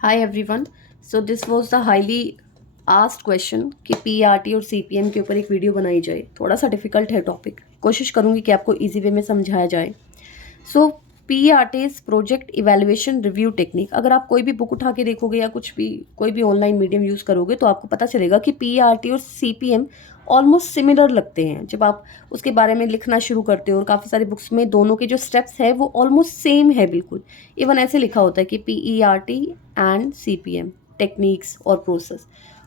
Hi everyone. So this was the highly asked question कि PRT और CPM के ऊपर एक वीडियो बनाई जाए। थोड़ा सा डिफिकल्ट है टॉपिक, कोशिश करूँगी कि आपको इजी वे में समझाया जाए। So PRT is project evaluation review technique. अगर आप कोई भी बुक उठा के देखोगे या कुछ भी कोई भी ऑनलाइन मीडियम यूज़ करोगे तो आपको पता चलेगा कि पीआरटी और सीपीएम ऑलमोस्ट सिमिलर लगते हैं। जब आप उसके बारे में लिखना शुरू करते हो और काफ़ी सारी बुक्स में दोनों के जो स्टेप्स है वो ऑलमोस्ट सेम है बिल्कुल। इवन ऐसे लिखा होता है कि पीईआरटी एंड सीपीएम टेक्निक्स और प्रोसेस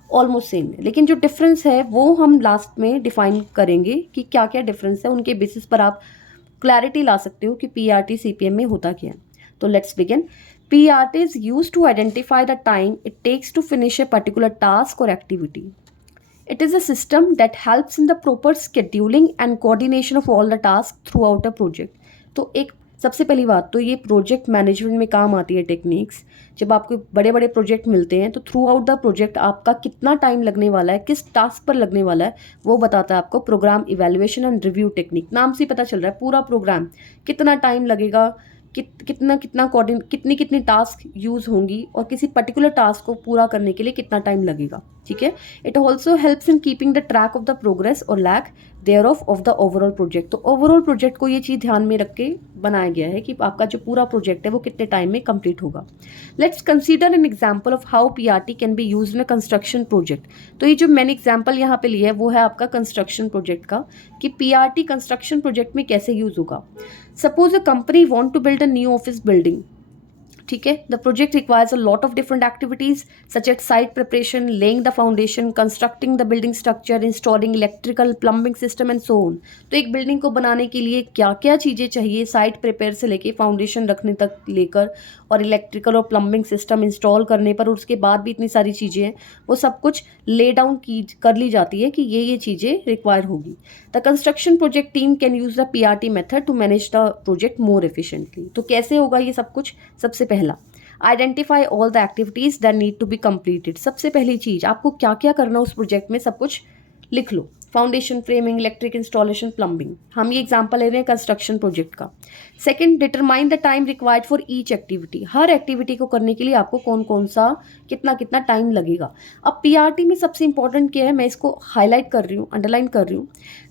ऑलमोस्ट सेम है, लेकिन जो डिफरेंस है वो हम लास्ट में डिफाइन करेंगे कि क्या क्या डिफरेंस है। उनके बेसिस पर आप क्लैरिटी ला सकते हो कि पीआरटी सीपीएम में होता क्या है। तो let's begin. PRT is use to identify the time it takes to finish a particular task और activity. It is a system that helps in the proper scheduling and coordination of all the tasks throughout a project. तो एक सबसे पहली बात तो ये project management में काम आती है टेक्निक्स। जब आपको बड़े बड़े प्रोजेक्ट मिलते हैं तो थ्रू आउट द प्रोजेक्ट आपका कितना टाइम लगने वाला है, किस टास्क पर लगने वाला है, वो बताता है आपको program evaluation and review technique. नाम से ही पता चल रहा है पूरा प्रोग्राम कितना टाइम लगेगा, कितना कितना कितनी कितनी टास्क यूज़ होंगी और किसी पर्टिकुलर टास्क को पूरा करने के लिए कितना टाइम लगेगा। ठीक है। It also helps in keeping the track of the progress और lack there of the overall project. तो ओवरऑल प्रोजेक्ट को ये चीज़ ध्यान में रख के बनाया गया है कि आपका जो पूरा प्रोजेक्ट है वो कितने टाइम में कंप्लीट होगा। Let's consider an example of how PRT can be use in a construction project. तो ये जो मैंने एग्जाम्पल यहाँ पे लिया है वो है आपका कंस्ट्रक्शन प्रोजेक्ट का, कि पीआरटी कंस्ट्रक्शन प्रोजेक्ट में कैसे यूज होगा। Suppose a company want to build a new office building. ठीक है। The project requires a lot of different activities such at site preparation, laying the foundation, constructing the building structure, installing electrical plumbing system and so on. तो एक building को बनाने के लिए क्या क्या चीज़ें चाहिए, साइट प्रिपेयर से लेके फाउंडेशन रखने तक लेकर और इलेक्ट्रिकल और प्लम्बिंग सिस्टम इंस्टॉल करने पर, और उसके बाद भी इतनी सारी चीज़ें हैं, वो सब कुछ ले डाउन की कर ली जाती है कि ये चीज़ें रिक्वायर होगी। The construction project team can use the PRT method to manage the project more efficiently. तो कैसे होगा ये सब कुछ? सबसे पहला, identify all the activities that need to be completed. सबसे पहली चीज, आपको क्या क्या करना है उस प्रोजेक्ट में सब कुछ लिख लो। Foundation, framing, electric installation, plumbing. हम ये एग्जांपल ले रहे हैं कंस्ट्रक्शन प्रोजेक्ट का। Second, determine the time required for each activity. हर एक्टिविटी को करने के लिए आपको कौन कौन सा कितना कितना टाइम लगेगा। अब पीआरटी में सबसे इंपॉर्टेंट क्या है, मैं इसको हाईलाइट कर रही हूँ, अंडरलाइन कर रही हूँ,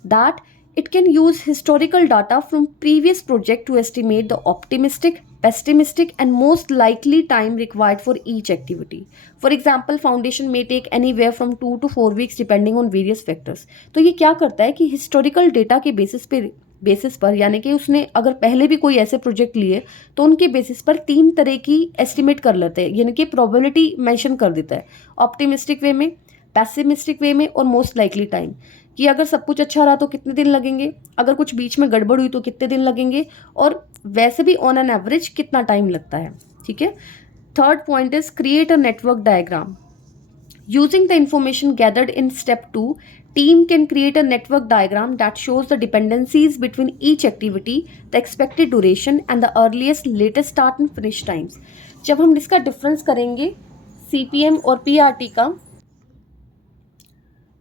that it can use historical data from previous project to estimate the optimistic, pessimistic and most likely time required for each activity. For example, foundation may take anywhere from 2 to 4 weeks depending on various factors. तो ये क्या करता है कि historical data के basis पर यानी कि उसने अगर पहले भी कोई ऐसे प्रोजेक्ट लिए तो उनके बेसिस पर 3 तरह की एस्टिमेट कर लेते हैं, यानी कि प्रोबेबिलिटी मेंशन कर देता है। ऑप्टिमिस्टिक वे में, पैसिमिस्टिक वे में और मोस्ट लाइकली टाइम, कि अगर सब कुछ अच्छा रहा तो कितने दिन लगेंगे, अगर कुछ बीच में गड़बड़ हुई तो कितने दिन लगेंगे, और वैसे भी ऑन एन एवरेज कितना टाइम लगता है। ठीक है। Third point is create a network diagram. Using the information gathered in step 2, team can create a network diagram that shows the dependencies between each activity, the expected duration and the earliest latest start and finish times. जब हम इसका difference करेंगे CPM और PRT का,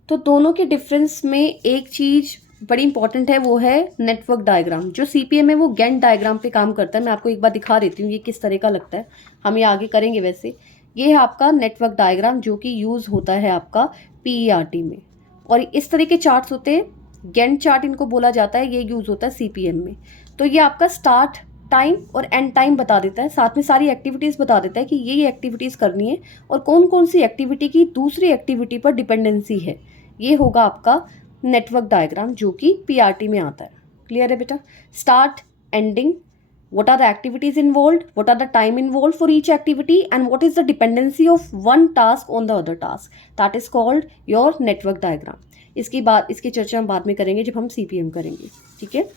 तो दोनों के difference में एक चीज़ बड़ी इंपॉर्टेंट है, वो है नेटवर्क डायग्राम। जो सीपीएम है वो गैंट डायग्राम पे काम करता है। मैं आपको एक बार दिखा देती हूँ ये किस तरह का लगता है, हम ये आगे करेंगे। वैसे ये है आपका नेटवर्क डायग्राम जो कि यूज़ होता है आपका पीईआरटी में, और इस तरह के चार्ट्स होते हैं, गैंट चार्ट इनको बोला जाता है, ये यूज़ होता है सीपीएम में। तो ये आपका स्टार्ट टाइम और एंड टाइम बता देता है, साथ में सारी एक्टिविटीज़ बता देता है कि ये एक्टिविटीज़ करनी है और कौन कौन सी एक्टिविटी की दूसरी एक्टिविटी पर डिपेंडेंसी है। ये होगा आपका नेटवर्क डायग्राम जो कि पीआरटी में आता है। क्लियर है बेटा? Start, ending, what are the activities involved, what are the time involved for each activity and what is the dependency of one task on the other task, that is called your network diagram. इसकी चर्चा हम बाद में करेंगे जब हम CPM करेंगे। ठीक है।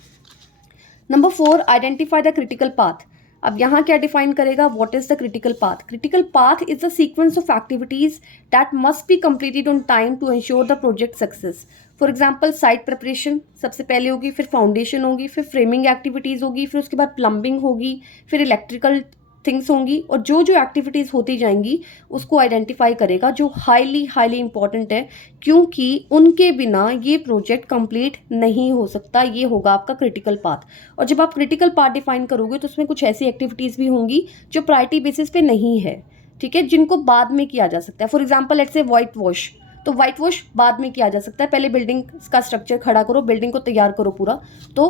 Number 4, identify the critical path. अब यहाँ क्या डिफाइन करेगा, what is the critical path? Critical path is the sequence of activities that must be completed on time to ensure the project success. For example, site preparation सबसे पहले होगी, फिर foundation होगी, फिर फ्रेमिंग एक्टिविटीज़ होगी, फिर उसके बाद प्लम्बिंग होगी, फिर इलेक्ट्रिकल थिंग्स होंगी, और जो जो एक्टिविटीज़ होती जाएंगी उसको आइडेंटिफाई करेगा, जो हाईली हाईली इंपॉर्टेंट है, क्योंकि उनके बिना ये प्रोजेक्ट कंप्लीट नहीं हो सकता। ये होगा आपका क्रिटिकल पाथ। और जब आप क्रिटिकल पाथ डिफाइन करोगे तो उसमें कुछ ऐसी एक्टिविटीज़ भी होंगी जो प्रायोरिटी बेसिस पे नहीं है, ठीक है, जिनको बाद में किया जा सकता है। For example let's say white wash, तो व्हाइट वॉश बाद में किया जा सकता है, पहले बिल्डिंग का स्ट्रक्चर खड़ा करो, बिल्डिंग को तैयार करो पूरा, तो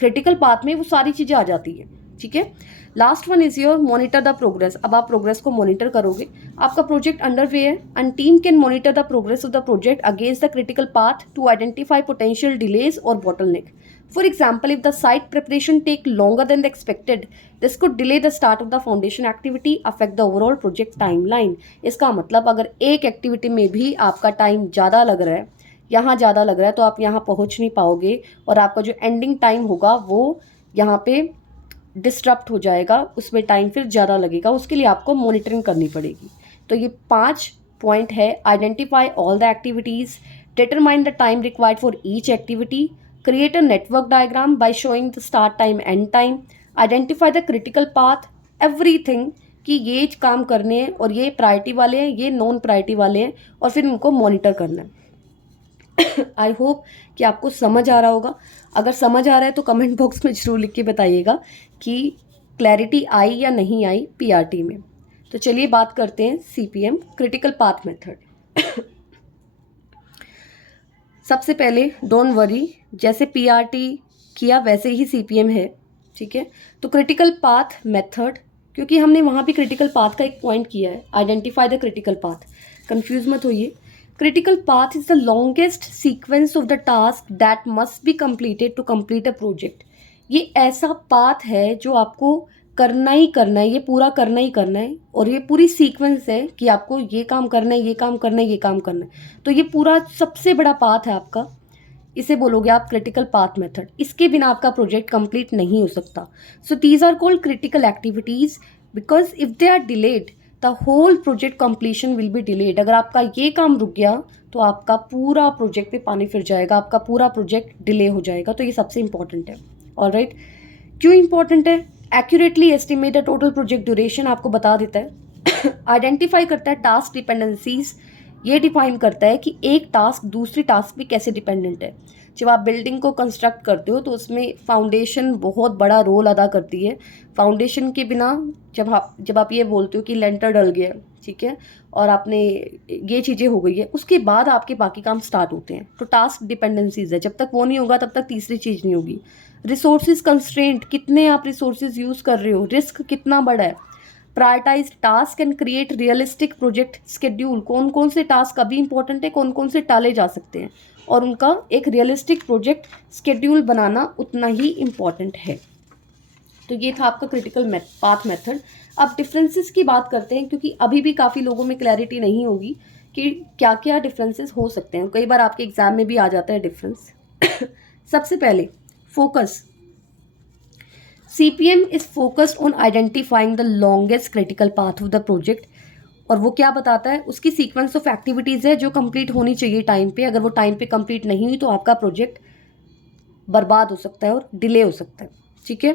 क्रिटिकल पाथ में वो सारी चीज़ें आ जाती है। ठीक है, last one is your monitor the progress. अब आप प्रोग्रेस को मॉनिटर करोगे, आपका प्रोजेक्ट अंडर वे है and team can monitor the progress of the project against the critical path to identify potential delays और bottleneck. For example, if the site preparation take longer than the expected, this could delay the start of the foundation activity, affect the overall project timeline. इसका मतलब अगर एक activity में भी आपका time ज़्यादा लग रहा है, यहाँ ज़्यादा लग रहा है, तो आप यहाँ पहुँच नहीं पाओगे और आपका जो एंडिंग टाइम होगा वो यहाँ पे डिस्टर्ब हो जाएगा, उसमें टाइम फिर ज़्यादा लगेगा, उसके लिए आपको मॉनिटरिंग करनी पड़ेगी। तो ये 5 पॉइंट है। Identify all the activities, determine the time required for each activity, create a network diagram by showing the start time end time, identify the critical path, everything कि ये काम करने हैं और ये प्रायोरिटी वाले हैं, ये नॉन प्रायोरिटी वाले हैं, और फिर उनको मॉनिटर करना है। आई होप कि आपको समझ आ रहा होगा। अगर समझ आ रहा है तो कमेंट बॉक्स में जरूर लिख के बताइएगा कि क्लैरिटी आई या नहीं आई पीआरटी में। तो चलिए बात करते हैं सीपीएम क्रिटिकल पाथ मेथड। सबसे पहले डोंट वरी, जैसे पीआरटी किया वैसे ही सीपीएम है। ठीक है, तो क्रिटिकल पाथ मेथड, क्योंकि हमने वहाँ भी क्रिटिकल पाथ का एक पॉइंट किया है, identify the critical path. Confuse मत होइए, critical path is the longest sequence of the task that must be completed to complete a project. ये ऐसा पाथ है जो आपको करना ही करना है, ये पूरा करना ही करना है, और ये पूरी सीक्वेंस है कि आपको ये काम करना है, ये काम करना है, ये काम करना है। तो ये पूरा सबसे बड़ा पाथ है आपका, इसे बोलोगे आप क्रिटिकल पाथ मेथड। इसके बिना आपका प्रोजेक्ट कंप्लीट नहीं हो सकता। So these are called critical activities because if they are delayed the whole project completion will be delayed. अगर आपका ये काम रुक गया तो आपका पूरा प्रोजेक्ट पे पानी फिर जाएगा, आपका पूरा प्रोजेक्ट डिले हो जाएगा। तो ये सबसे इंपॉर्टेंट है। ऑलराइट, क्यों इंपॉर्टेंट है? Accurately estimate the total project duration आपको बता देता है। आइडेंटिफाई करता है टास्क डिपेंडेंसीज, ये डिफाइन करता है कि एक टास्क दूसरी टास्क पे कैसे डिपेंडेंट है। जब आप बिल्डिंग को कंस्ट्रक्ट करते हो तो उसमें फाउंडेशन बहुत बड़ा रोल अदा करती है। फाउंडेशन के बिना जब आप ये बोलते हो कि लेंटर डल गया, ठीक है, और आपने ये चीज़ें हो गई है, उसके बाद आपके बाकी काम स्टार्ट होते हैं। तो टास्क डिपेंडेंसीज है, जब तक वो नहीं होगा तब तक तीसरी चीज़ नहीं होगी। रिसोर्सेज कंस्ट्रेंट, कितने आप रिसोर्सेज यूज़ कर रहे हो, रिस्क कितना बड़ा है। Prioritise task and create realistic project schedule, कौन कौन से टास्क अभी इंपॉर्टेंट है, कौन कौन से टाले जा सकते हैं, और उनका एक रियलिस्टिक प्रोजेक्ट शेड्यूल बनाना उतना ही इम्पॉर्टेंट है। तो ये था आपका क्रिटिकल पाथ मेथड। अब डिफरेंसेस की बात करते हैं, क्योंकि अभी भी काफ़ी लोगों में क्लैरिटी नहीं होगी कि क्या क्या डिफरेंसेस हो सकते हैं। कई बार आपके एग्जाम में भी आ जाता है डिफरेंस। सबसे पहले focus, CPM is focused on identifying the longest critical path of the project। और वो क्या बताता है, उसकी सीक्वेंस ऑफ एक्टिविटीज़ है जो कंप्लीट होनी चाहिए टाइम पे। अगर वो टाइम पे कंप्लीट नहीं हुई तो आपका प्रोजेक्ट बर्बाद हो सकता है और डिले हो सकता है। ठीक है,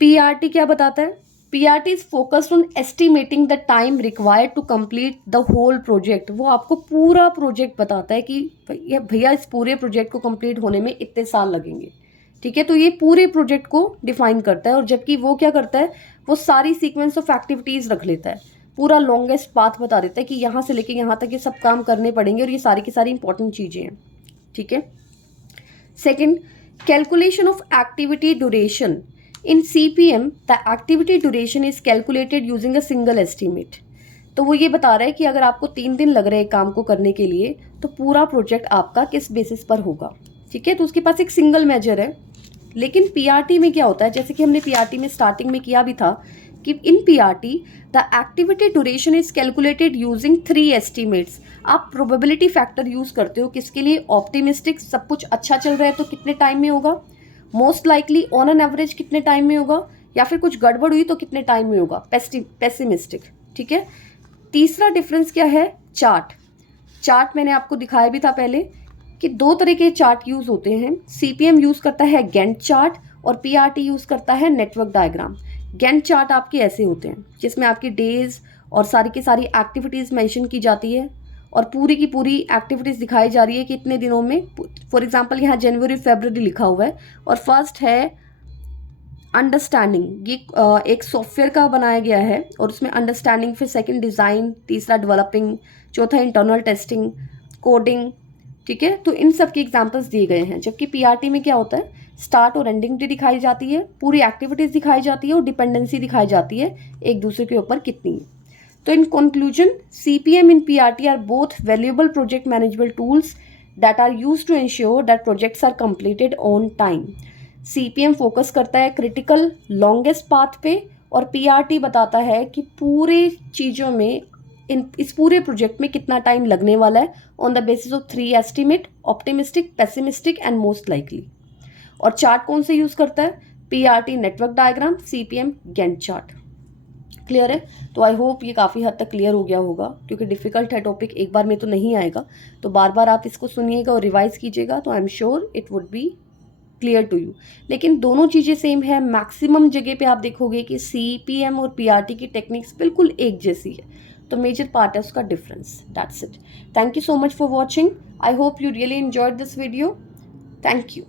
PRT क्या बताता है? PRT is focused on estimating the time required to complete the whole project. वो आपको पूरा प्रोजेक्ट बताता है कि भैया इस पूरे प्रोजेक्ट को कंप्लीट होने में इतने साल लगेंगे। ठीक है, तो ये पूरे प्रोजेक्ट को डिफाइन करता है। और जबकि वो क्या करता है, वो सारी सीक्वेंस ऑफ एक्टिविटीज़ रख लेता है, पूरा लॉन्गेस्ट पाथ बता देता है कि यहाँ से लेके यहाँ तक ये सब काम करने पड़ेंगे और ये सारी की सारी इंपॉर्टेंट चीज़ें हैं। ठीक है, second, calculation of activity duration. In CPM the activity duration is calculated using a single estimate. तो वो ये बता रहा है कि अगर आपको 3 दिन लग रहे हैं काम को करने के लिए, तो पूरा प्रोजेक्ट आपका किस बेसिस पर होगा। ठीक है, तो उसके पास एक सिंगल मेजर है। लेकिन PRT में क्या होता है, जैसे कि हमने PRT में स्टार्टिंग में किया भी था, कि इन PRT the activity duration is calculated using 3 estimates. आप प्रोबेबिलिटी फैक्टर यूज करते हो किसके लिए? ऑप्टिमिस्टिक, सब कुछ अच्छा चल रहा है तो कितने टाइम में होगा, most likely on an average कितने टाइम में होगा, या फिर कुछ गड़बड़ हुई तो कितने टाइम में होगा, पेसिमिस्टिक। ठीक है, तीसरा डिफरेंस क्या है? चार्ट मैंने आपको दिखाया भी था पहले कि 2 तरह के चार्ट यूज होते हैं। CPM यूज करता है गैंट चार्ट और PRT यूज करता है नेटवर्क डायग्राम। गैंट चार्ट आपके ऐसे होते हैं जिसमें आपकी डेज और सारी की सारी एक्टिविटीज़ मेंशन की जाती है और पूरी की पूरी एक्टिविटीज़ दिखाई जा रही है कि इतने दिनों में। फॉर एग्जांपल यहाँ जनवरी फरवरी लिखा हुआ है और फर्स्ट है अंडरस्टैंडिंग, ये एक सॉफ्टवेयर का बनाया गया है और उसमें अंडरस्टैंडिंग, फिर सेकंड डिज़ाइन, तीसरा डेवलपिंग, चौथा इंटरनल टेस्टिंग, कोडिंग, ठीक है। तो इन सब के एग्जांपल्स दिए गए हैं। जबकि पीआरटी में क्या होता है, स्टार्ट और एंडिंग डेट दिखाई जाती है, पूरी एक्टिविटीज दिखाई जाती है और डिपेंडेंसी दिखाई जाती है एक दूसरे के ऊपर कितनी है। तो in conclusion, CPM in PRT are both valuable project management tools that are used to ensure that projects are completed on time. CPM focus करता है क्रिटिकल लॉन्गेस्ट पाथ पे और पीआरटी बताता है कि पूरे चीज़ों में इस पूरे प्रोजेक्ट में कितना टाइम लगने वाला है on the basis of 3 estimate, optimistic, pessimistic and most likely. और चार्ट कौन से यूज करता है, PRT network diagram, CPM Gantt chart. Clear है? तो आई होप ये काफ़ी हद तक क्लियर हो गया होगा, क्योंकि डिफिकल्ट है टॉपिक, एक बार में तो नहीं आएगा, तो बार बार आप इसको सुनिएगा और रिवाइज कीजिएगा, तो I am sure it would be clear to you. लेकिन दोनों चीज़ें सेम है, मैक्सिमम जगह पे आप देखोगे कि सीपीएम और पीआरटी की टेक्निक्स बिल्कुल एक जैसी है, तो मेजर पार्ट है उसका difference. That's it. Thank you so much for watching. I hope you really enjoyed this video. Thank you.